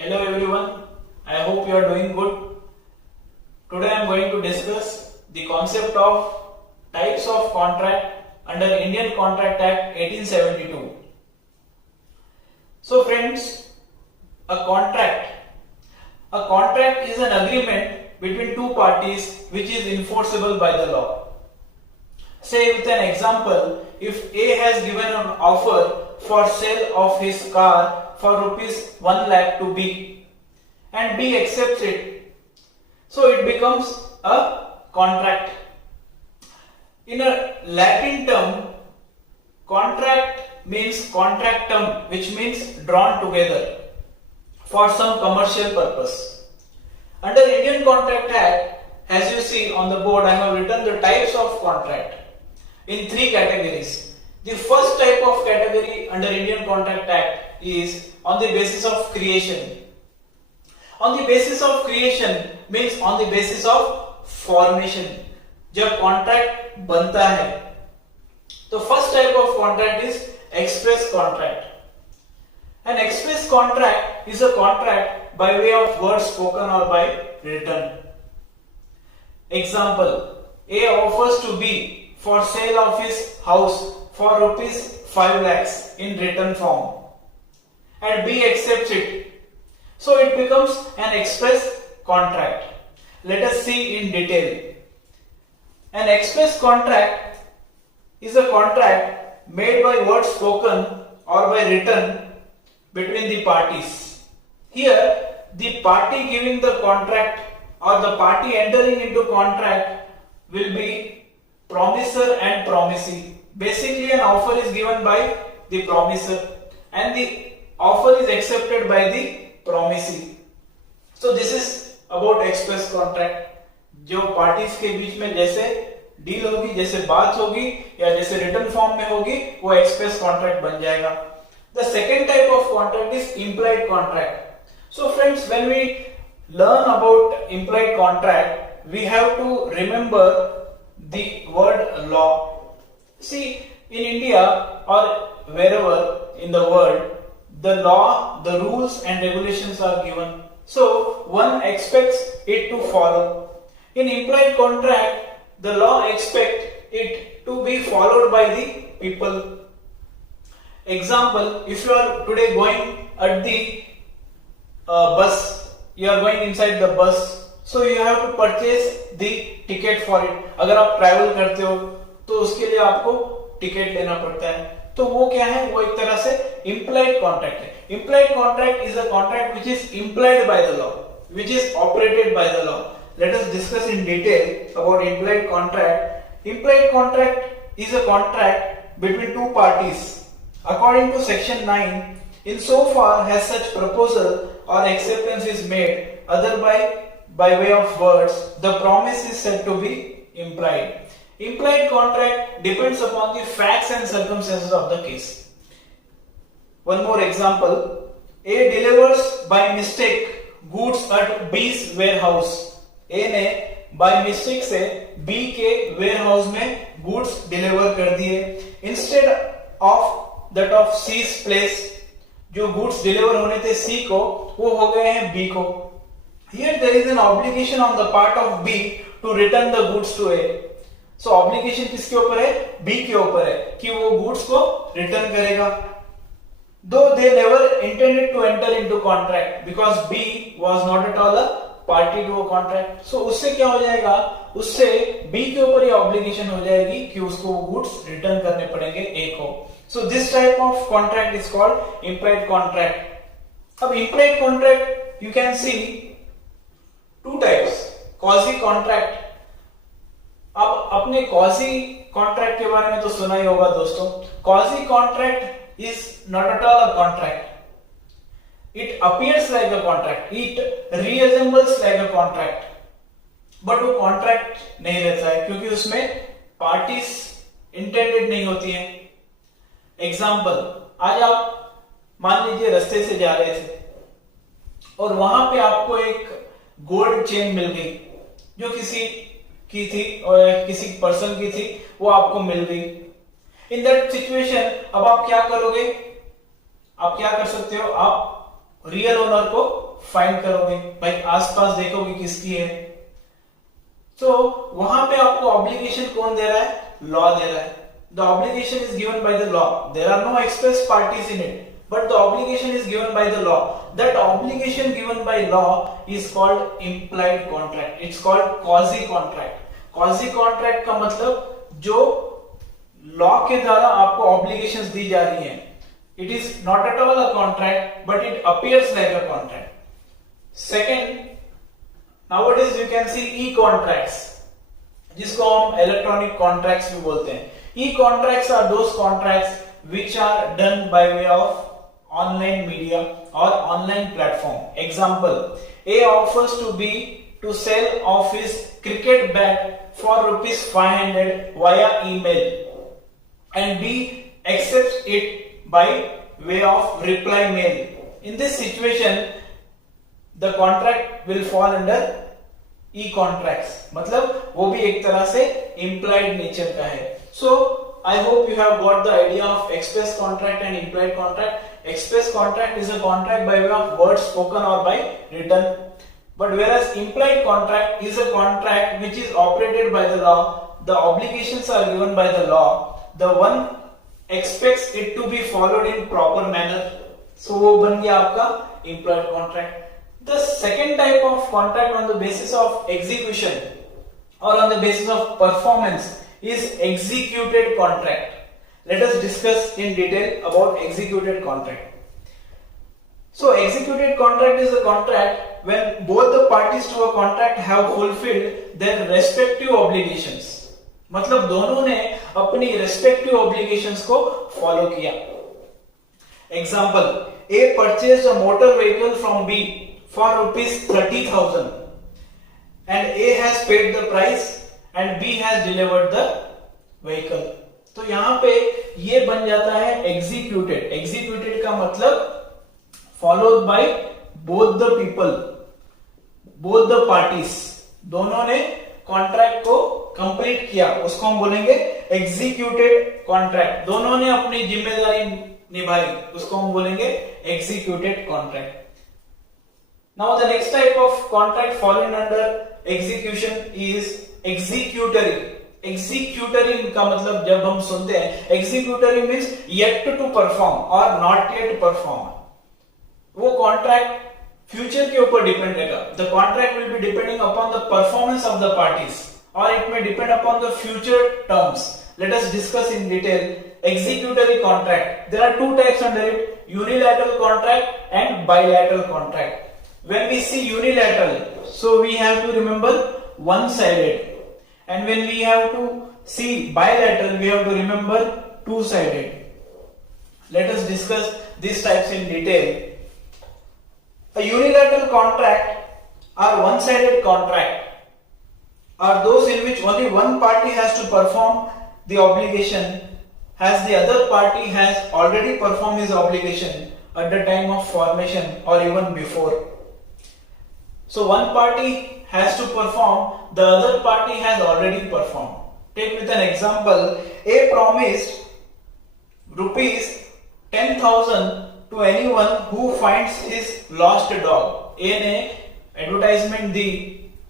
Hello everyone, I hope you are doing good. Today I am going to discuss the concept of types of contract under Indian Contract Act 1872. So friends, a contract is an agreement between two parties which is enforceable by the law. Say with an example, if A has given an offer for sale of his car for rupees 1 lakh to B and B accepts it, so it becomes a contract. In a Latin term, contract means contractum, which means drawn together for some commercial purpose. Under Indian Contract Act, as you see on the board, I have written the types of contract in three categories. The first type of category under Indian Contract Act is on the basis of creation. On the basis of creation means on the basis of formation. जब contract बनता है, तो first type of contract is express contract. An express contract is a contract by way of word spoken or by written. Example: A offers to B for sale of his house for rupees 5 lakhs in written form and B accepts it. So it becomes an express contract. Let us see in detail. An express contract is a contract made by word spoken or by written between the parties. Here, the party giving the contract or the party entering into contract will be promisor and promisee. Basically, an offer is given by the promisor and the offer is accepted by the promisee. So this is about express contract. जो parties के बीच में जैसे deal होगी, जैसे बात होगी या जैसे रिटन फॉर्म में होगी, वो एक्सप्रेस कॉन्ट्रैक्ट बन जाएगा. The second type of contract is implied contract. So friends, when we learn about implied contract, we have to remember the word law. See, in India or wherever in the world, the law, the rules and regulations are given. So one expects it to follow. In implied contract, the law expects it to be followed by the people. Example: if you are today going at the bus, you are going inside the bus, so you have to purchase the ticket for it. अगर आप travel करते हो तो उसके लिए आपको ticket लेना पड़ता है. तो वो क्या है? वो एक तरह से implied contract है. Implied contract is a contract which is implied by the law, which is operated by the law. Let us discuss in detail about implied contract. Implied contract is a contract between two parties. According to section 9, insofar as such proposal or acceptance is made, other by way of words, the promise is said to be implied. Implied contract depends upon the facts and circumstances of the case. One more example: A delivers by mistake goods at B's warehouse. A ने by mistake से B के warehouse में goods deliver कर दिए. Instead of that of C's place, जो goods deliver होने थे C को, वो हो गए हैं B को. Here there is an obligation on the part of B to return the goods to A. So obligation किसके ऊपर है? B के ऊपर है कि वो goods को return करेगा. Though they never intended to enter into contract because B was not at all a party to a contract. So उससे क्या हो जाएगा? उससे B के ऊपर ये obligation हो जाएगी कि उसको वो goods return करने पड़ेंगे A को. So this type of contract is called implied contract. अब implied contract you can see two types. Quasi contract. अब अपने quasi contract के बारे में तो सुना ही होगा दोस्तों. Quasi contract is not at all a contract. It appears like a contract. It resembles like a contract. But वो contract नहीं रहता है क्योंकि उसमें parties intended नहीं होती हैं. Example: आज आप मान लीजिए रास्ते से जा रहे थे और वहां पे आपको एक गोल्ड चेन मिल गई जो किसी की थी और किसी पर्सन की थी, वो आपको मिल गई. इन दैट सिचुएशन अब आप क्या करोगे? आप क्या कर सकते हो? आप रियल ओनर को फाइंड करोगे, भाई आसपास देखोगे किसकी है। तो वहां पे आपको ऑब्लिगेशन कौन दे रहा है? लॉ दे रहा है। The obligation is given by the law, there are no express parties in it, but the obligation is given by the law. That obligation given by law is called implied contract. It's called quasi contract. Quasi contract का मतलब जो law के द्वारा आपको obligations दी जा रही हैं. It is not at all a contract, but it appears like a contract. Second, nowadays you can see e-contracts, जिसको हम electronic contracts भी बोलते हैं. E-contracts are those contracts which are done by way of online media or online platform. Example, A offers to sell of his cricket bat for rupees 500 via email and B accepts it by way of reply mail. In this situation, the contract will fall under e-contracts. मतलब वो भी एक तरह से implied nature का है. So I hope you have got the idea of express contract and implied contract. Express contract is a contract by way of words spoken or by written, but whereas implied contract is a contract which is operated by the law. The obligations are given by the law. The one expects it to be followed in proper manner. So वो बन गया आपका implied contract. The second type of contract on the basis of execution or on the basis of performance is executed contract. Let us discuss in detail about executed contract. So executed contract is a contract when both the parties to a contract have fulfilled their respective obligations. मतलब दोनों ने अपनी respective obligations को follow किया. Example, A purchased a motor vehicle from B for rupees 30,000 and A has paid the price and B has delivered the vehicle. तो यहां पे ये बन जाता है executed. Executed का मतलब followed by both the people, both the parties. दोनों ने कॉन्ट्रैक्ट को कंप्लीट किया, उसको हम बोलेंगे executed contract. दोनों ने अपनी जिम्मेदारी निभाई, उसको हम बोलेंगे executed contract. Now the next type of contract falling under execution is executory. Executory का मतलब जब हम सुनते हैं executory means yet to perform or not yet perform. वो कॉन्ट्रैक्ट फ्यूचर के ऊपर डिपेंड रहेगा. The contract will be depending upon the performance of the parties or it may depend upon the future terms. Let us discuss in detail executory contract. There are two types under it: unilateral contract and bilateral contract. When we see unilateral, so we have to remember one-sided. And when we have to see bilateral, we have to remember two-sided. Let us discuss these types in detail. A unilateral contract or one-sided contract are those in which only one party has to perform the obligation as the other party has already performed his obligation at the time of formation or even before. So one party has to perform, the other party has already performed. Take with an example, A promised rupees 10,000 to anyone who finds his lost dog. A ने advertisement दी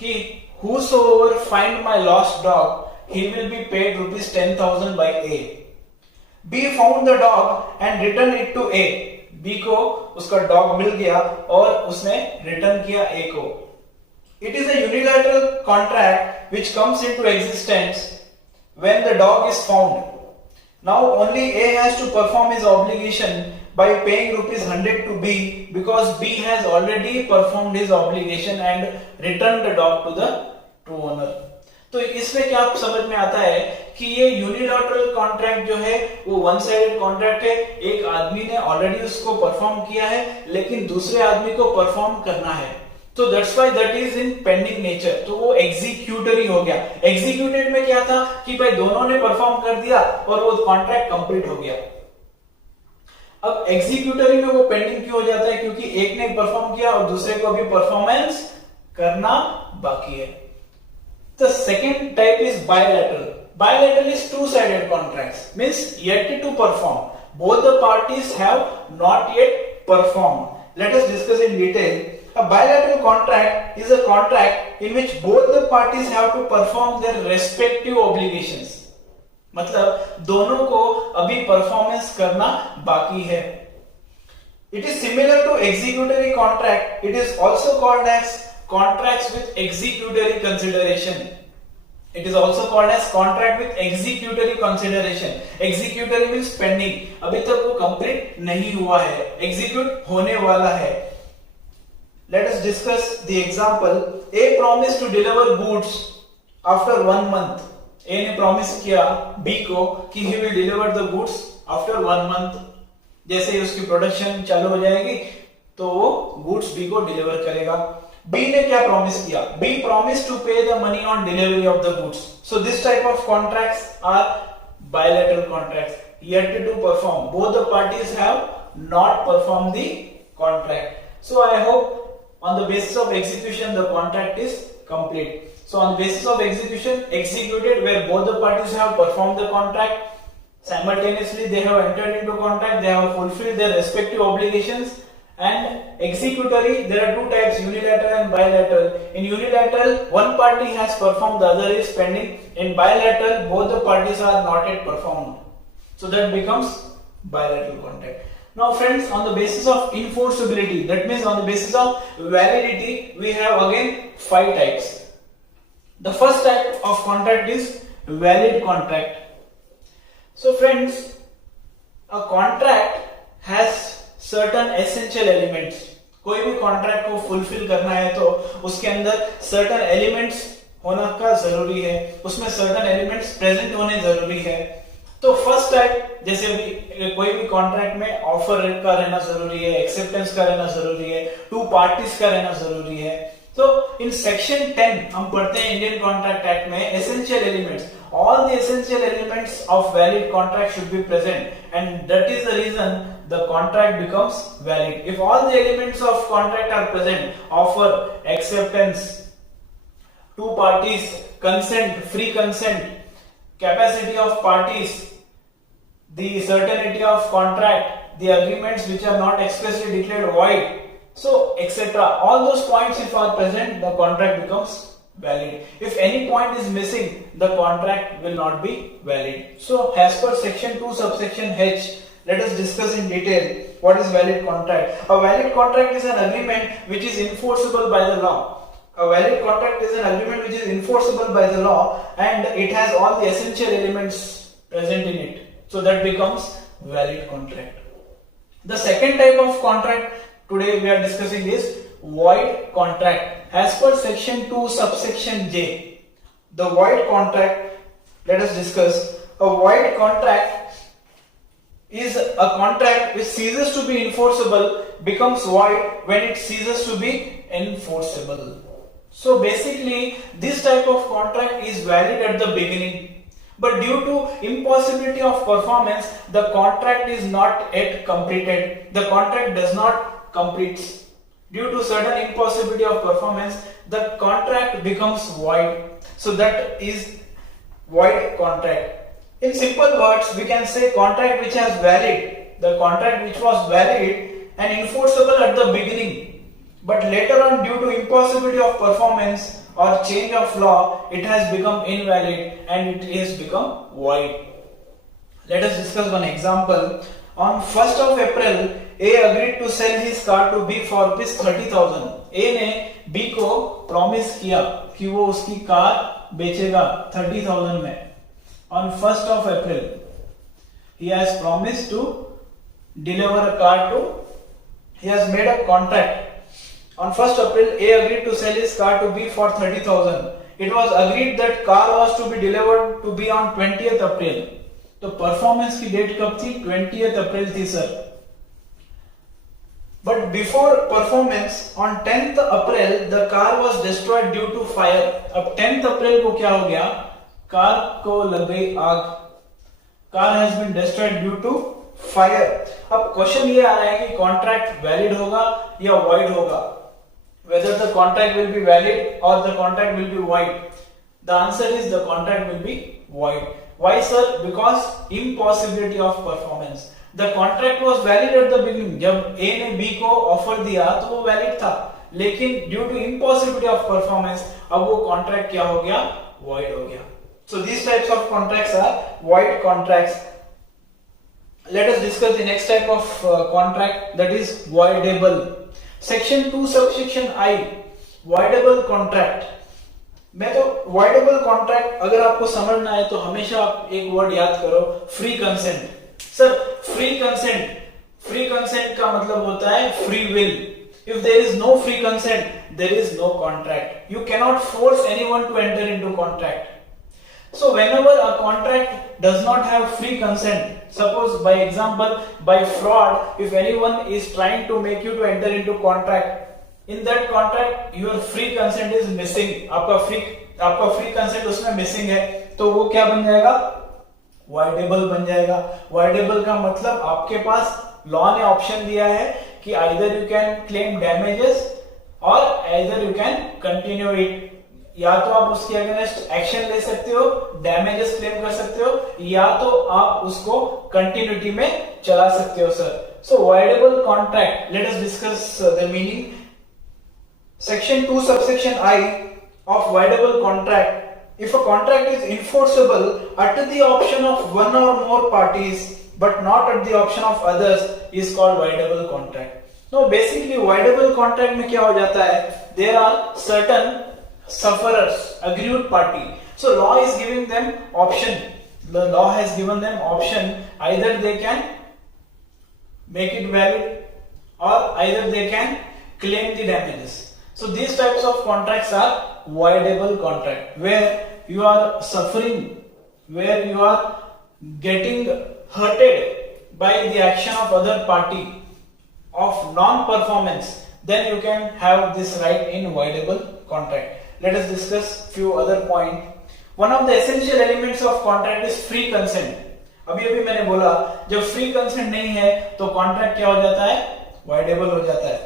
कि whosoever find my lost dog, he will be paid rupees 10,000 by A. B found the dog and returned it to A. B को उसका dog मिल गया और उसने return किया A को. It is a unilateral contract which comes into existence when the dog is found. Now only A has to perform his obligation by paying rupees 100 to B because B has already performed his obligation and returned the dog to the true owner. तो इसमें क्या समझ में आता है कि ये unilateral contract जो है वो वन साइडेड कॉन्ट्रैक्ट है. एक आदमी ने ऑलरेडी उसको परफॉर्म किया है लेकिन दूसरे आदमी को परफॉर्म करना है, तो that's why that is in pending nature. तो वो एग्जीक्यूटरी हो गया. एग्जीक्यूटेड में क्या था कि भाई दोनों ने परफॉर्म कर दिया और वो कॉन्ट्रैक्ट कंप्लीट हो गया. अब एग्जीक्यूटरी में वो पेंडिंग क्यों हो जाता है? क्योंकि एक ने परफॉर्म किया और दूसरे को अभी परफॉर्मेंस करना बाकी है. The second type is bilateral. Bilateral is two-sided contracts, means yet to perform. Both the parties have not yet performed. Let us discuss in detail. A bilateral contract is a contract in which both the parties have to perform their respective obligations. मतलब दोनों को अभी performance करना बाकी है. It is similar to executory contract. It is also called as contracts with executory consideration. It is also called as contract with executory consideration. Executory means pending. अभी तक वो complete नहीं हुआ है, execute होने वाला है. Let us discuss the example. A promised to deliver goods after 1 month. A ने promise किया B को कि he will deliver the goods after 1 month. जैसे ही उसकी प्रोडक्शन चालू हो जाएगी तो वो गुड्स बी को डिलीवर करेगा. बी ने क्या प्रॉमिस किया? B promise to pay the money on delivery of the goods. So this type of contracts are bilateral contracts. Yet to perform, both the parties have not performed the contract. So I hope on the basis of execution the contract is complete. So on the basis of execution, executed where both the parties have performed the contract. Simultaneously, they have entered into contract, they have fulfilled their respective obligations. And executory, there are two types, unilateral and bilateral. In unilateral, one party has performed, the other is pending. In bilateral, both the parties are not yet performed. So that becomes bilateral contract. Now friends, on the basis of enforceability, that means on the basis of validity, we have again 5 types. The first type of contract is valid contract. So friends, a contract has certain essential elements. कोई भी contract को fulfil करना है तो उसके अंदर certain elements होना का जरूरी है, उसमें सर्टन एलिमेंट्स प्रेजेंट होने जरूरी है. तो फर्स्ट टाइप, जैसे कोई भी कॉन्ट्रैक्ट में ऑफर का रहना जरूरी है, एक्सेप्टेंस का रहना जरूरी है, टू पार्टीज का रहना जरूरी है. तो इन सेक्शन 10 हम पढ़ते हैं इंडियन कॉन्ट्रैक्ट एक्ट में essential elements. All the essential elements of valid contract should be present, and that is the reason the contract becomes valid. If all the elements of contract are present, offer, acceptance, two parties, consent, free consent, capacity of parties, the certainty of contract, the agreements which are not expressly declared void, so etc. All those points if are present, the contract becomes valid. If any point is missing, the contract will not be valid. So as per section 2 subsection H, let us discuss in detail what is valid contract. A valid contract is an agreement which is enforceable by the law. A valid contract is an agreement which is enforceable by the law and it has all the essential elements present in it. So that becomes valid contract. The second type of contract today we are discussing is void contract. As per section 2 subsection J, the void contract, let us discuss. A void contract is a contract which ceases to be enforceable, becomes void when it ceases to be enforceable. So basically this type of contract is valid at the beginning, but due to impossibility of performance, the contract is not yet completed. The contract does not complete. Due to certain impossibility of performance, the contract becomes void. So that is void contract. In simple words, we can say contract which has valid, the contract which was valid and enforceable at the beginning, but later on due to impossibility of performance or change of law, it has become invalid and it has become void. Let us discuss one example. On 1st of April, A agreed to sell his car to B for rupees 30,000. A ने B को promise किया कि वो उसकी car बेचेगा 30,000 में. On 1st of April, he has promised to deliver a car to. He has made a contract. On 1st April, A agreed to sell his car to B for 30,000. It was agreed that car was to be delivered to B on 20th April. तो performance की date कब थी? 20th अप्रैल थी sir. But before performance, on 10th April, the car was destroyed due to fire. अब 10th अप्रैल को क्या हो गया? कार को लग गई आग. Car has been destroyed due to fire. अब क्वेश्चन ये आ रहा है कि कॉन्ट्रैक्ट वैलिड होगा या void होगा. Whether the contract will be valid or the contract will be void. The answer is the contract will be void. Why sir? Because impossibility of performance. The contract was valid at the beginning, जब ए ने B को offer दिया तो वो valid था, लेकिन due to impossibility of performance अब वो कॉन्ट्रैक्ट क्या हो गया, वॉइड हो गया. So these types of contracts are void contracts. Let us discuss the next type of contract, that is voidable. Section 2 subsection I, voidable contract. मैं तो voidable contract अगर आपको समझना है तो हमेशा आप एक वर्ड याद करो, free consent. Sir free consent, free consent का मतलब होता है free will. If there is no free consent, there is no contract. You cannot force anyone to enter into contract. So whenever a contract does not have free consent, suppose by example by fraud, if anyone is trying to make you to enter into contract, in that contract your free consent is missing, आपका free consent उसमें missing है, तो वो क्या बन जाएगा, voidable बन जाएगा. voidable का मतलब आपके पास लॉ ने ऑप्शन दिया है कि either you can claim damages or either you can continue it. या तो आप उसके अगेंस्ट एक्शन ले सकते हो, डैमेजेस क्लेम कर सकते हो, या तो आप उसको कंटिन्यूटी में चला सकते हो. Sir so voidable contract, let us discuss the meaning. Section 2 subsection I of voidable contract. If a contract is enforceable at the option of one or more parties but not at the option of others is called voidable contract. Now basically voidable contract में क्या हो जाता है, there are certain sufferers, aggrieved party. So law is giving them option. The law has given them option. Either they can make it valid or either they can claim the damages. So these types of contracts are voidable contract, where you are suffering, where you are getting hurted by the action of other party of non-performance, then you can have this right in voidable contract. Let us discuss few other point. One of the essential elements of contract is free consent. अभी मैंने बोला जब free consent नहीं है तो contract क्या हो जाता है, voidable हो जाता है.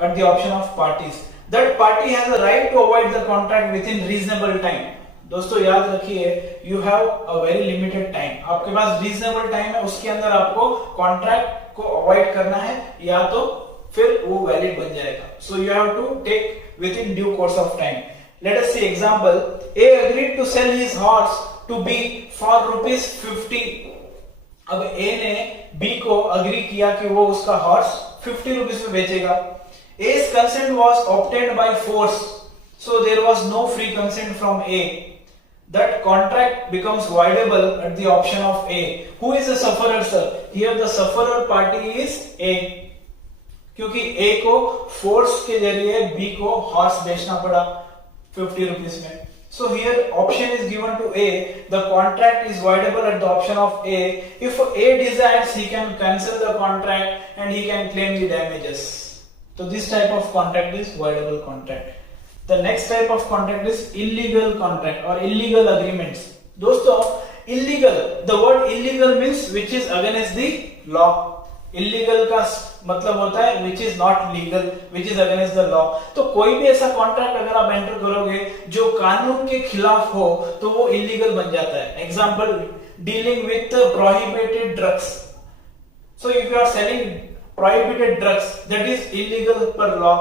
At the option of parties, that party has a right to avoid the contract within reasonable time. दोस्तों याद रखिए, you have a very limited time. आपके पास reasonable time है, उसके अंदर आपको contract को avoid करना है, या तो फिर वो valid बन जाएगा. So you have to take within due course of time. Let us see example. A agreed to sell his horse to B for ₹50. अब A ने B को अग्री किया कि वो उसका हॉर्स 50 रुपीस में बेचेगा. A's consent was obtained by force, so there was no free consent from A. That contract becomes voidable at the option of A. Who is the sufferer, sir? Here the sufferer party is A. क्योंकि A को force के जरिए B को horse बेचना पड़ा 50 rupees में. So here option is given to A. The contract is voidable at the option of A. If A desires, he can cancel the contract and he can claim the damages. So this type of contract is voidable contract. The next type of contract is illegal contract or illegal agreements. दोस्तों illegal, the word illegal means which is against the law. Illegal का मतलब होता है which is not legal, which is against the law. तो कोई भी ऐसा contract अगर आप एंटर करोगे जो कानून के खिलाफ हो तो वो इलीगल बन जाता है. Example, dealing with prohibited drugs. So if you are selling prohibited drugs, that is illegal per law.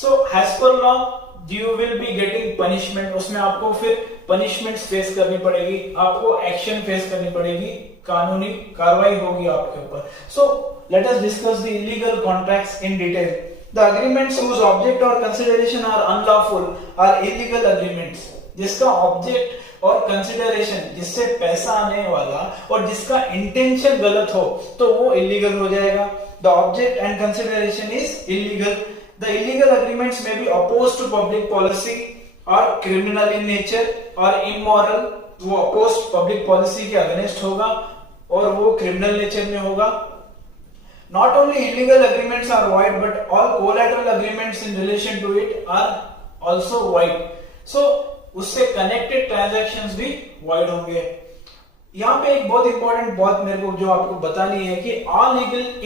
So as per law you will be getting punishment. उसमें आपको फिर पनिशमेंट्स फेस करनी पड़ेगी, आपको एक्शन फेस करनी पड़ेगी, कानूनी कार्रवाई होगी आपके ऊपर. सो let us discuss the illegal contracts in detail. The agreements whose object or consideration are unlawful are illegal agreements. जिसका ऑब्जेक्ट और कंसिडरेशन, जिससे पैसा आने वाला और जिसका इंटेंशन गलत हो तो वो इलीगल हो जाएगा. The object and consideration is illegal. The illegal agreements may be opposed to public policy or criminal in nature or immoral. वो opposed public policy के अगेंस्ट होगा और वो क्रिमिनल नेचर में होगा. Not only illegal agreements are void, but all collateral agreements in relation to it are also void. So उससे connected transactions भी void होंगे. यहाँ पे एक बहुत इंपॉर्टेंट बात मेरे को जो आपको बतानी है कि all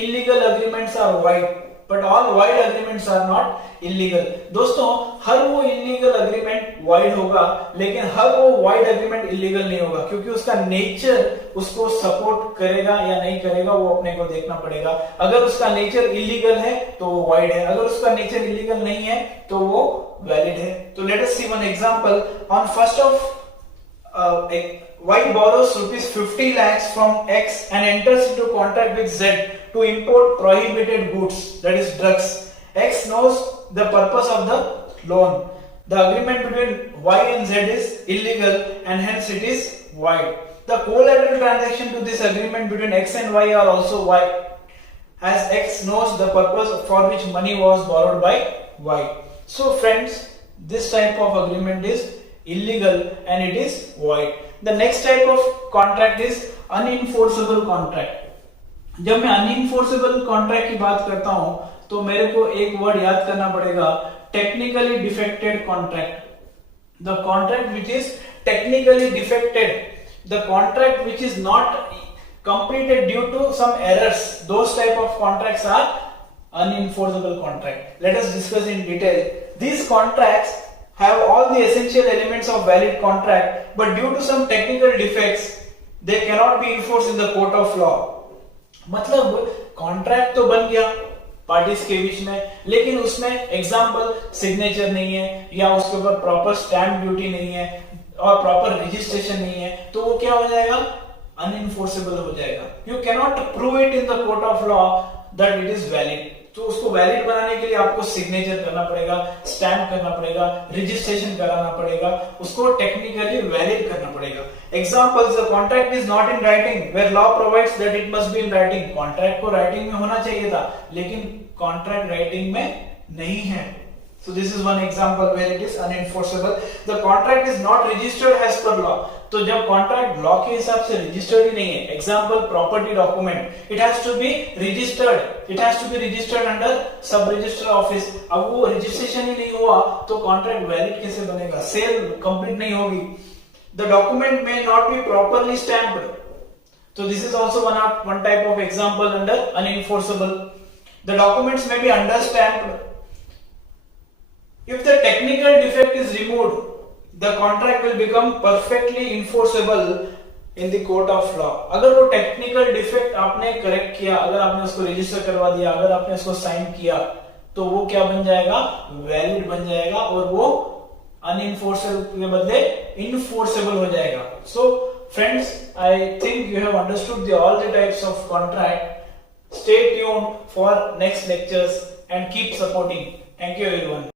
illegal agreements are void. But all void agreements are not illegal. दोस्तों हर वो इलीगल अग्रीमेंट वाइड होगा, लेकिन हर वो वाइड अग्रीमेंट इलीगल नहीं होगा, क्योंकि उसका नेचर उसको सपोर्ट करेगा या नहीं करेगा वो अपने को देखना पड़ेगा। अगर उसका नेचर इलीगल है तो वो वाइड है, अगर उसका नेचर इलीगल नहीं है तो वो वैलिड है। तो let us see one example. On first of Y borrows rupees 50 lakhs from X and enters into contract with Z to import prohibited goods, that is drugs. X knows the purpose of the loan. The agreement between Y and Z is illegal and hence it is void. The collateral transaction to this agreement between X and Y are also void, as X knows the purpose for which money was borrowed by Y. So friends, this type of agreement is illegal and it is void. The next type of contract is unenforceable contract. जब मैं unenforceable contract की बात करता हूं तो मेरे को एक वर्ड याद करना पड़ेगा, technically defected contract. The contract which is technically defected, the contract which is not completed due to some errors, those type of contracts are unenforceable contract. Let us discuss in detail. These contracts have all the essential elements of valid contract, but due to some technical defects they cannot be enforced in the court of law. मतलब contract तो बन गया parties के बीच में, लेकिन उसमें example signature नहीं है या उसके ऊपर प्रॉपर स्टैम्प ड्यूटी नहीं है और प्रॉपर रजिस्ट्रेशन नहीं है, तो वो क्या हो जाएगा, अनइनफोर्सेबल हो जाएगा। You cannot prove it in the court of law that it is valid. तो उसको वैलिड बनाने के लिए आपको सिग्नेचर करना पड़ेगा, स्टैम्प करना पड़ेगा, रजिस्ट्रेशन कराना पड़ेगा, उसको टेक्निकली वैलिड करना पड़ेगा। Examples, the contract is not in writing where law provides that it must be in writing. Contract को राइटिंग में होना चाहिए था, लेकिन कॉन्ट्रैक्ट राइटिंग में नहीं है। So this is one example where it is unenforceable. The contract is not registered as per law. तो जब कॉन्ट्रैक्ट लॉ के हिसाब से रजिस्टर्ड ही नहीं है, example property document, it has to be registered under sub register office. अब वो रजिस्ट्रेशन ही नहीं हुआ तो कॉन्ट्रैक्ट वैलिड कैसे बनेगा, सेल कंप्लीट नहीं होगी। The document may not be properly stamped, तो this is also one type of example under unenforceable. The documents may be under stamped. If the technical defect is removed, the contract will become perfectly enforceable in the court of law. अगर वो technical defect आपने correct किया, अगर आपने उसको register करवा दिया, अगर आपने उसको साइन किया, तो वो क्या बन जाएगा, वैलिड बन जाएगा और वो अनइनफोर्सेबल के बदले इनफोर्सेबल हो जाएगा। So friends, I think you have understood all the types of contract. Stay tuned for next lectures and keep supporting. Thank you everyone.